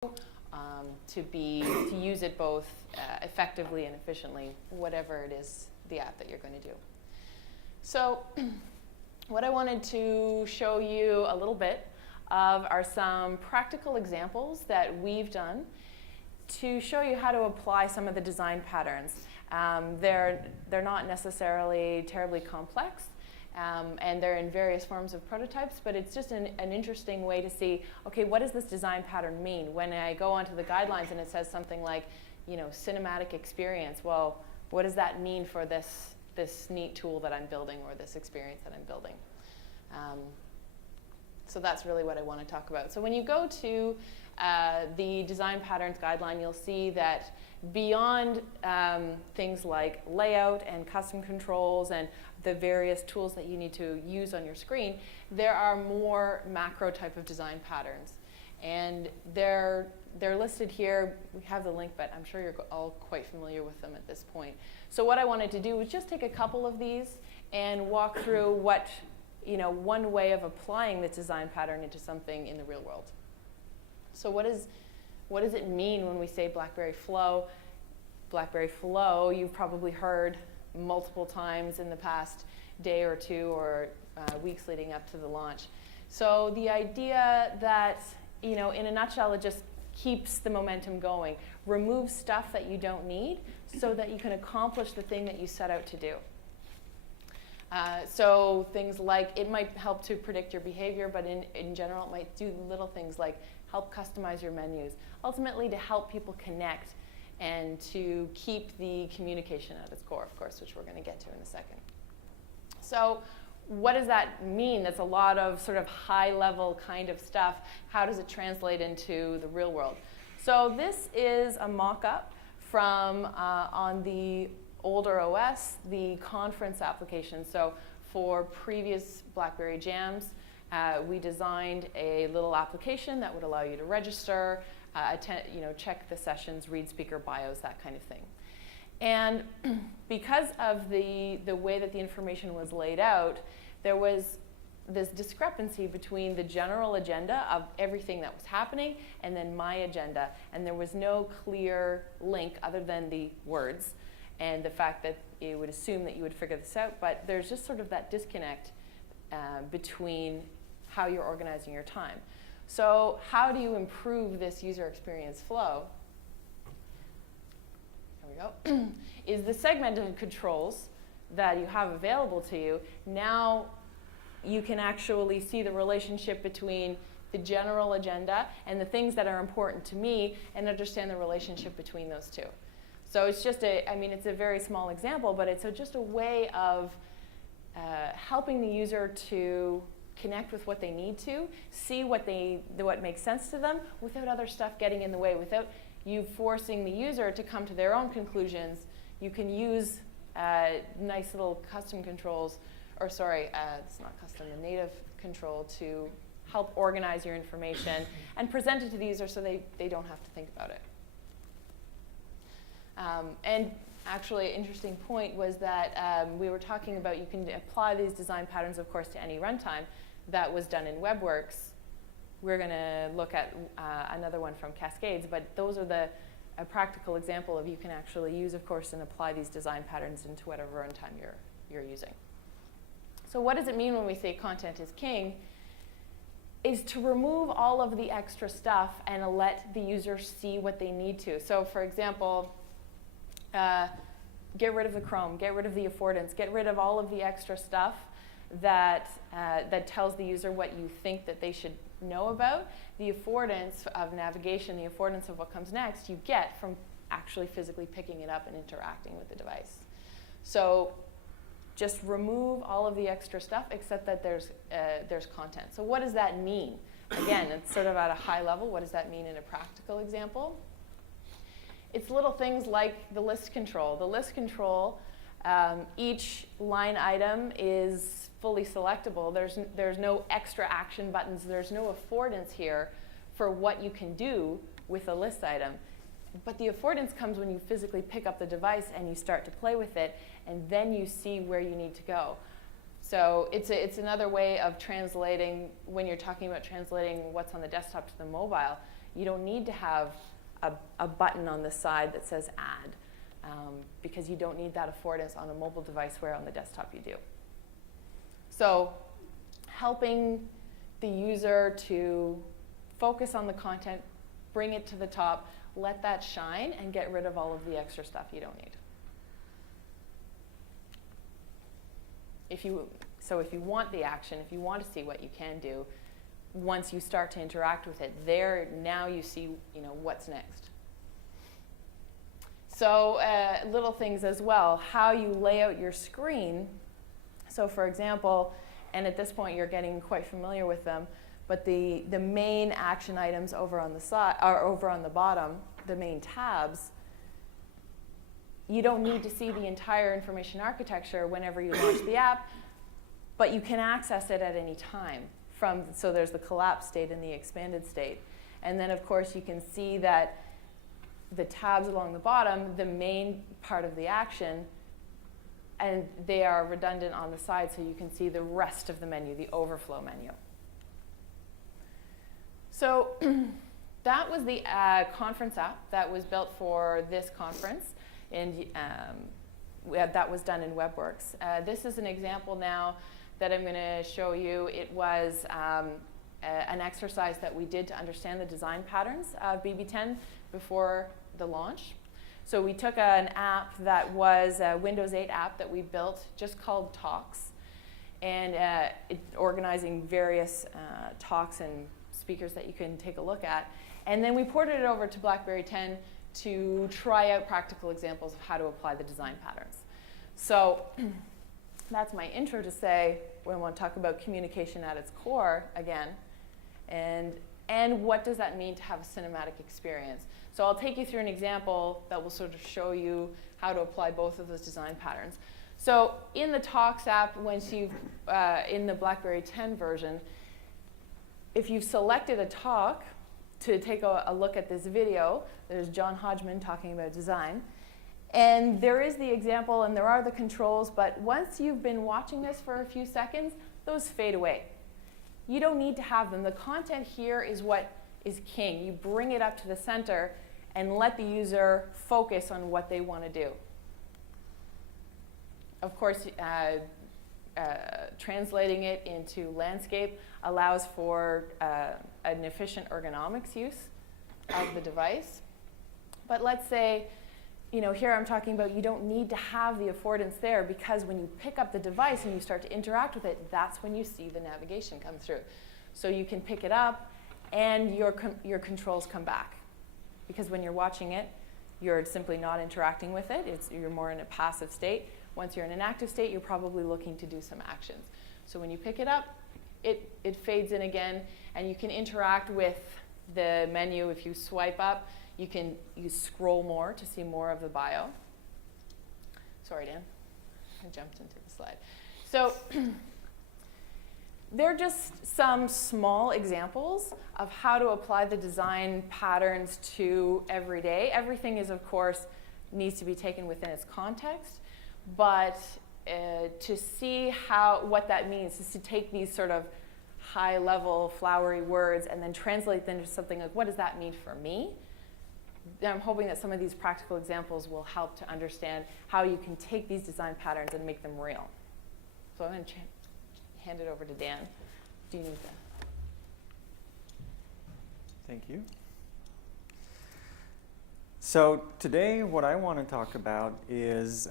to use it both effectively and efficiently, whatever it is, the app that you're going to do. So what I wanted to show you a little bit of are some practical examples that we've done to show you how to apply some of the design patterns. They're not necessarily terribly complex, and they're in various forms of prototypes, but it's just an interesting way to see, okay, what does this design pattern mean? When I go onto the guidelines and it says something like, cinematic experience, well, what does that mean for this neat tool that I'm building or this experience that I'm building? So that's really what I want to talk about. So when you go to the design patterns guideline, you'll see that beyond things like layout and custom controls and the various tools that you need to use on your screen, there are more macro type of design patterns. And they're listed here. We have the link, but I'm sure you're all quite familiar with them at this point. So what I wanted to do was just take a couple of these and walk through what, one way of applying this design pattern into something in the real world. So what does it mean when we say BlackBerry Flow? BlackBerry Flow, you've probably heard multiple times in the past day or two or weeks leading up to the launch. So the idea that, in a nutshell, it just keeps the momentum going. Remove stuff that you don't need so that you can accomplish the thing that you set out to do. So things like, it might help to predict your behavior, but in general, it might do little things like help customize your menus, ultimately to help people connect and to keep the communication at its core, of course, which we're going to get to in a second. So what does that mean? That's a lot of sort of high-level kind of stuff. How does it translate into the real world? So this is a mock-up from, on the older OS, the conference application. So for previous BlackBerry jams, we designed a little application that would allow you to register, check the sessions, read speaker bios, that kind of thing. And because of the way that the information was laid out, there was this discrepancy between the general agenda of everything that was happening and then my agenda. And there was no clear link other than the words and the fact that it would assume that you would figure this out. But there's just sort of that disconnect between how you're organizing your time. So how do you improve this user experience flow? There we go. Is the segmented controls that you have available to you, now you can actually see the relationship between the general agenda and the things that are important to me and understand the relationship between those two. So it's just it's a very small example, but it's just a way of helping the user to connect with what they need to, see what makes sense to them without other stuff getting in the way, without you forcing the user to come to their own conclusions. You can use nice little custom controls, it's not custom, the native control to help organize your information and present it to the user so they don't have to think about it. And actually, an interesting point was that we were talking about you can apply these design patterns, of course, to any runtime. That was done in WebWorks. We're going to look at another one from Cascades, but those are a practical example of you can actually use, of course, and apply these design patterns into whatever runtime you're using. So what does it mean when we say content is king? Is to remove all of the extra stuff and let the user see what they need to. So for example, get rid of the Chrome, get rid of the affordance, get rid of all of the extra stuff that tells the user what you think that they should know about. The affordance of navigation, the affordance of what comes next, you get from actually physically picking it up and interacting with the device. So just remove all of the extra stuff except that there's content. So what does that mean? Again, it's sort of at a high level. What does that mean in a practical example? It's little things like the list control. The list control, each line item is fully selectable. There's no extra action buttons. There's no affordance here for what you can do with a list item. But the affordance comes when you physically pick up the device and you start to play with it, and then you see where you need to go. So it's another way of translating, when you're talking about translating what's on the desktop to the mobile. You don't need to have a button on the side that says add, because you don't need that affordance on a mobile device where on the desktop you do. So helping the user to focus on the content, bring it to the top, let that shine, and get rid of all of the extra stuff you don't need. So if you want the action, if you want to see what you can do, once you start to interact with it, now you see what's next. So little things as well, how you lay out your screen. So for example, and at this point you're getting quite familiar with them, but the main action items over on the side, or over on the bottom, the main tabs, you don't need to see the entire information architecture whenever you launch the app, but you can access it at any time. So there's the collapsed state and the expanded state. And then of course you can see that the tabs along the bottom, the main part of the action, and they are redundant on the side, so you can see the rest of the menu, the overflow menu. So that was the conference app that was built for this conference, and that was done in WebWorks. This is an example now that I'm going to show you. It was an exercise that we did to understand the design patterns of BB10 before the launch. So we took an app that was a Windows 8 app that we built just called Talks, and organizing various talks and speakers that you can take a look at. And then we ported it over to BlackBerry 10 to try out practical examples of how to apply the design patterns. So that's my intro to say, we want to talk about communication at its core again, and what does that mean to have a cinematic experience. So I'll take you through an example that will sort of show you how to apply both of those design patterns. So in the Talks app, once you've, in the BlackBerry 10 version, if you've selected a talk to take a look at this video, there's John Hodgman talking about design. And there is the example and there are the controls, but once you've been watching this for a few seconds, those fade away. You don't need to have them. The content here is what is king. You bring it up to the center and let the user focus on what they want to do. Of course, translating it into landscape allows for an efficient ergonomics use of the device. But let's say, here I'm talking about you don't need to have the affordance there, because when you pick up the device and you start to interact with it, that's when you see the navigation come through. So you can pick it up and your controls come back. Because when you're watching it, you're simply not interacting with it. You're more in a passive state. Once you're in an active state, you're probably looking to do some actions. So when you pick it up, it fades in again, and you can interact with the menu. If you swipe up, you scroll more to see more of the bio. Sorry, Dan, I jumped into the slide. So they're just some small examples of how to apply the design patterns to every day. Everything is, of course, needs to be taken within its context, but to see what that means is to take these sort of high-level, flowery words and then translate them into something like, what does that mean for me? I'm hoping that some of these practical examples will help to understand how you can take these design patterns and make them real. So I'm going to hand it over to Dan. Do you need that? Thank you. So today what I want to talk about is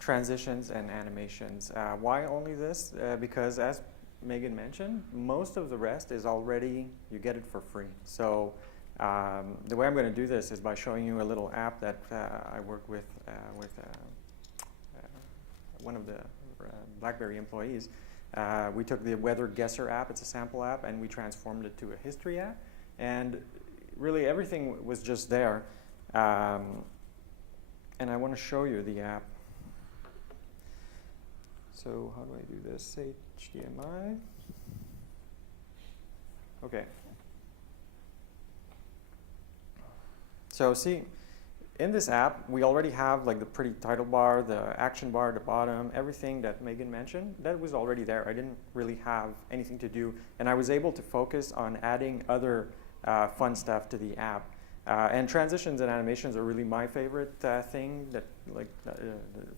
transitions and animations. Why only this? Because as Meaghan mentioned, most of the rest is already, you get it for free. So the way I'm going to do this is by showing you a little app that I worked with one of the BlackBerry employees. We took the Weather Guesser app, it's a sample app, and we transformed it to a history app. And really everything was just there. And I want to show you the app. So how do I do this? HDMI. Okay. So see, in this app, we already have like the pretty title bar, the action bar at the bottom, everything that Meaghan mentioned, that was already there. I didn't really have anything to do. And I was able to focus on adding other fun stuff to the app. And transitions and animations are really my favorite thing, that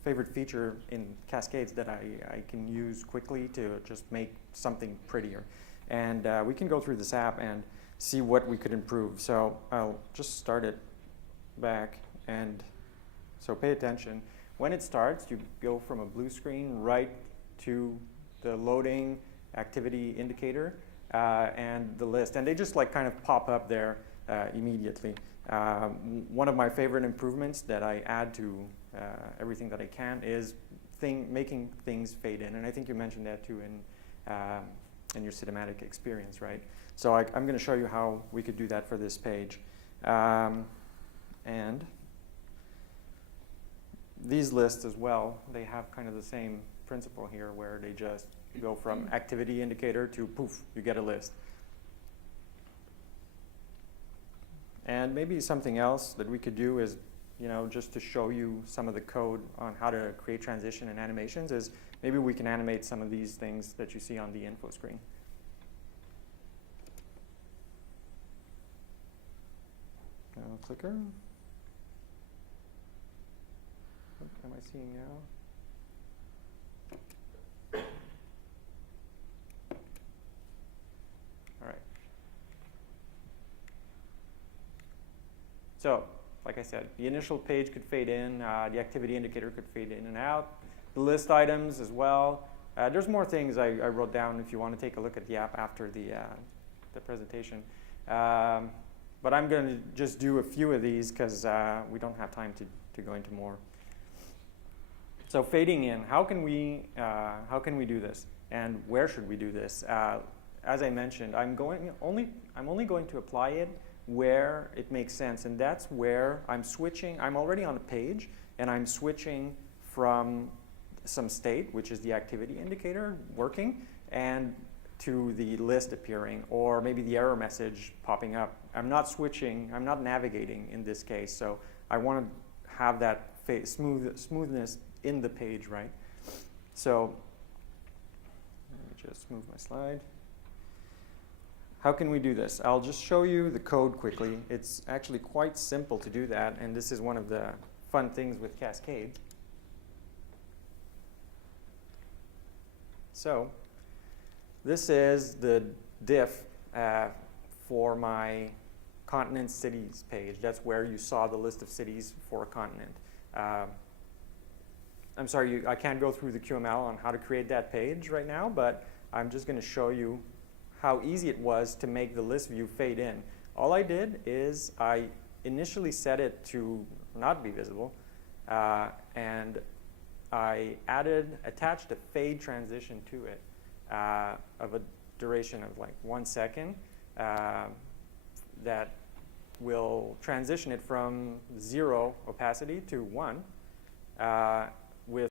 favorite feature in Cascades that I can use quickly to just make something prettier. And we can go through this app and see what we could improve. So I'll just start it back, and so pay attention. When it starts, you go from a blue screen right to the loading activity indicator and the list, and they just like kind of pop up there immediately. One of my favorite improvements that I add to everything that I can is making things fade in, and I think you mentioned that too in your cinematic experience, right? So I'm going to show you how we could do that for this page. And these lists as well, they have kind of the same principle here, where they just go from activity indicator to poof, you get a list. And maybe something else that we could do is, just to show you some of the code on how to create transition and animations, is maybe we can animate some of these things that you see on the info screen. Clicker. What am I seeing now? All right. So, like I said, the initial page could fade in, the activity indicator could fade in and out, the list items as well. There's more things I wrote down if you want to take a look at the app after the presentation. But I'm going to just do a few of these because we don't have time to go into more. So fading in, how can we do this, and where should we do this? As I mentioned, I'm only going to apply it where it makes sense, and that's where I'm switching. I'm already on a page, and I'm switching from some state, which is the activity indicator working, and to the list appearing, or maybe the error message popping up. I'm not switching, I'm not navigating in this case, so I want to have that smoothness in the page, right? So let me just move my slide. How can we do this? I'll just show you the code quickly. It's actually quite simple to do that, and this is one of the fun things with Cascade. So this is the diff for my continent cities page. That's where you saw the list of cities for a continent. I'm sorry, I can't go through the QML on how to create that page right now, but I'm just going to show you how easy it was to make the list view fade in. All I did is I initially set it to not be visible, and I attached a fade transition to it of a duration of like 1 second that will transition it from 0 opacity to 1.